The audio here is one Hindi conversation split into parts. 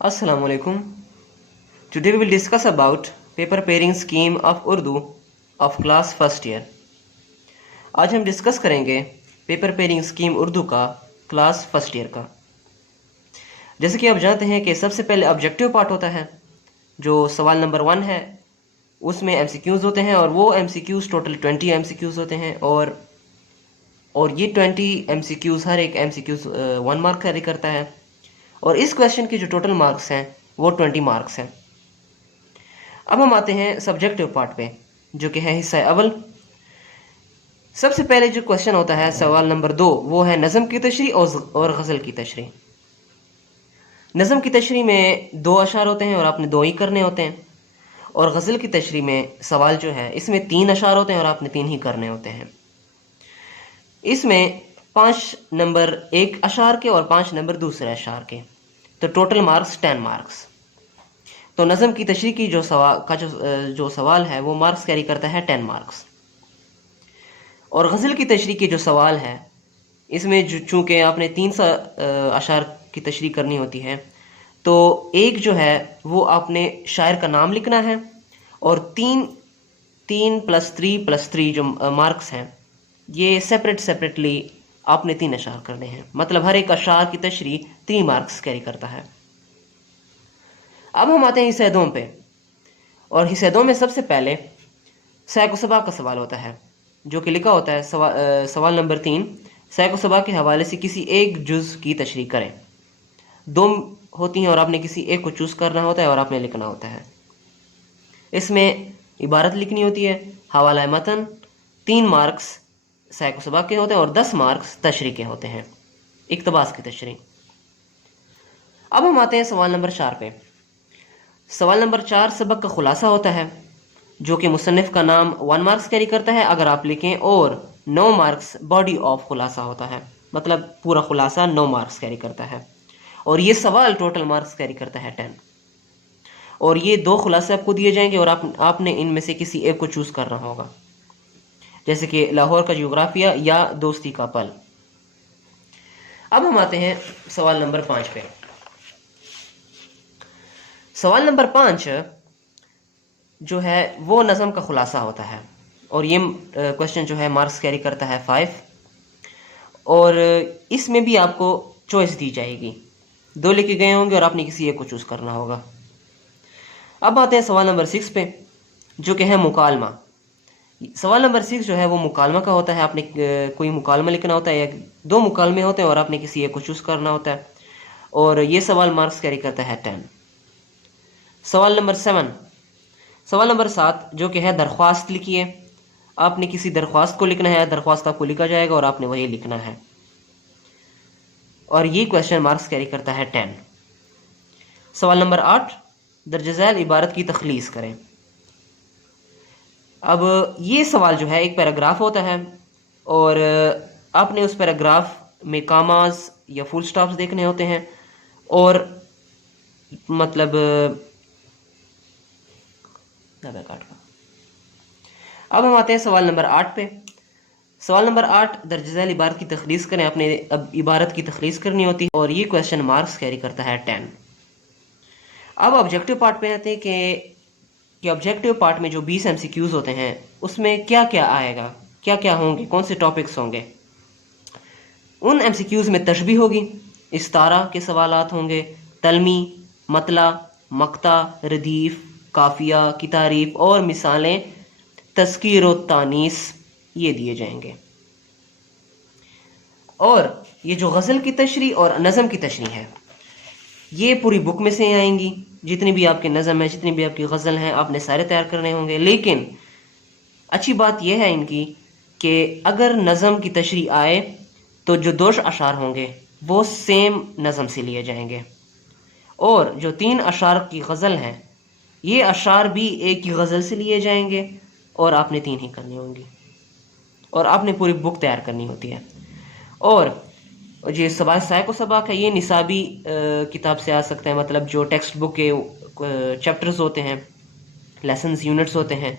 Assalamualaikum. Today we will discuss about paper pairing scheme of Urdu of class first year. आज हम डिस्कस करेंगे पेपर पेयरिंग स्कीम उर्दू का क्लास फर्स्ट ईयर का। जैसे कि आप जानते हैं कि सबसे पहले ऑब्जेक्टिव पार्ट होता है, जो सवाल नंबर 1 है, उसमें एमसीक्यूज होते हैं और वो एमसीक्यूज टोटल 20 एमसीक्यूज होते हैं और ये 20 एमसीक्यूज हर एक एमसीक्यूज 1 मार्क कैरी करता है और इस क्वेश्चन के जो टोटल मार्क्स हैं वो 20 मार्क्स हैं। अब हम आते हैं सब्जेक्टिव पार्ट पे, जो कि है हिस्सा अव्वल। सबसे पहले जो क्वेश्चन होता है सवाल नंबर 2, वो है नज़म की तशरीह और गज़ल की तशरीह। नज़म की तशरीह में 2 अशार होते हैं और आपने 2 ही करने होते हैं, और गज़ल की तशरीह में सवाल जो है इसमें 3 अशार होते हैं और आपने 3 ही करने होते हैं। इसमें 5 नंबर एक अशार के और 5 नंबर दूसरे अशार के, तो टोटल मार्क्स 10 मार्क्स। तो नज़म की तशरीह की जो सवाल है वो मार्क्स कैरी करता है 10 मार्क्स, और गज़ल की तशरीह की जो सवाल है इसमें चूँकि आपने 3 अशार की तशरीह करनी होती है, तो एक जो है वो आपने शायर का नाम लिखना है, और 3 + 3 + 3 जो मार्क्स हैं ये सेपरेटली आपने 3 अशार करने हैं। मतलब हर एक अशार की तशरीह 3 मार्क्स कैरी करता है। अब हम आते हैं हिस्सा 2 पे, और हिस्सा 2 में सबसे पहले सैक व सबा का सवाल होता है, जो कि लिखा होता है सवाल नंबर 3, सैक व सबा के हवाले से किसी एक जुज़ की तशरीह करें। 2 होती हैं और आपने किसी एक को चूज़ करना होता है और आपने लिखना होता है। इसमें इबारत लिखनी होती है, हवाला मतन, 3 मार्क्स सैक व सबा के होते हैं और 10 मार्क्स तशरीह के होते हैं, इक्तबास की तशरीह। अब हम आते हैं सवाल नंबर 4 पे। सवाल नंबर 4 सबक का खुलासा होता है, जो कि मुसन्निफ का नाम 1 मार्क्स कैरी करता है अगर आप लिखें, और 9 मार्क्स बॉडी ऑफ खुलासा होता है, मतलब पूरा खुलासा 9 मार्क्स कैरी करता है, और ये सवाल टोटल मार्क्स कैरी करता है 10। और ये 2 खुलासे आपको दिए जाएंगे और आपने इनमें से किसी एक को चूज करना होगा, जैसे कि लाहौर का जियोग्राफिया या दोस्ती का पल। अब हम आते हैं सवाल नंबर 5 पे। सवाल नंबर 5 जो है वो नज़म का खुलासा होता है, और ये क्वेश्चन जो है मार्क्स कैरी करता है 5, और इसमें भी आपको चॉइस दी जाएगी, 2 लिखे गए होंगे और आपने किसी एक को चूज करना होगा। अब आते हैं सवाल नंबर 6 पे, जो कि है मुकालमा। सवाल नंबर 6 जो है वो मुकालमा का होता है। आपने कोई मुकालमा लिखना होता है, या 2 मुकालमे होते हैं और आपने किसी एक को चूज करना होता है, और ये सवाल मार्क्स कैरी करता है 10। सवाल नंबर 7, सवाल नंबर 7 जो कि है दरख्वास्त लिखिए। आपने किसी दरख्वास्त को लिखना है, दरख्वास्त आपको लिखा जाएगा और आपने वही लिखना है, और ये क्वेश्चन मार्क्स कैरी करता है 10। सवाल नंबर 8, दर्ज झैल इबारत की तखलीस करें। अब ये सवाल जो है एक पैराग्राफ होता है, और आपने उस पैराग्राफ में कामाज या फुल स्टॉप्स देखने होते हैं, और मतलब अब हम आते हैं सवाल नंबर 8 पे। सवाल नंबर 8, दर्ज झैल इबारत की तखलीस करें। आपने अब इबारत की तखलीस करनी होती है, और ये क्वेश्चन मार्क्स कैरी करता है 10। अब ऑब्जेक्टिव पार्ट पे आते हैं कि ऑब्जेक्टिव पार्ट में जो 20 एमसीक्यूज होते हैं उसमें क्या क्या आएगा, क्या क्या होंगे, कौन से टॉपिक्स होंगे। उन एमसीक्यूज में तशबीह होगी, इस्तारा के सवालात होंगे, तलमी, मतला, मक्ता, रदीफ, काफिया की तारीफ और मिसालें, तस्कीर और तानीस, ये दिए जाएंगे। और ये जो गज़ल की तशरीह और नज़म की तशरीह है ये पूरी बुक में से आएंगी। जितनी भी आपके नज़म है, जितनी भी आपकी गज़ल हैं, आपने सारे तैयार करने होंगे। लेकिन अच्छी बात यह है इनकी कि अगर नज़म की तशरीह आए तो जो 2 अशार होंगे वो सेम नज़म से लिए जाएंगे, और जो 3 अशार की गज़ल हैं ये अशार भी एक ही गज़ल से लिए जाएंगे, और आपने 3 ही करनी होंगी, और आपने पूरी बुक तैयार करनी होती है। और ये सैक व सबा है, ये निसाबी किताब से आ सकता है, मतलब जो टेक्स्ट बुक के चैप्टर्स होते हैं, लेसन्स, यूनिट्स होते हैं,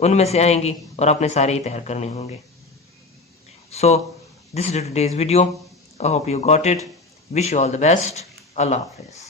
उनमें से आएंगी, और आपने सारे ही तैयार करने होंगे। So this is today's video, I hope you got it, wish you all the best, अल्लाह हाफिज़।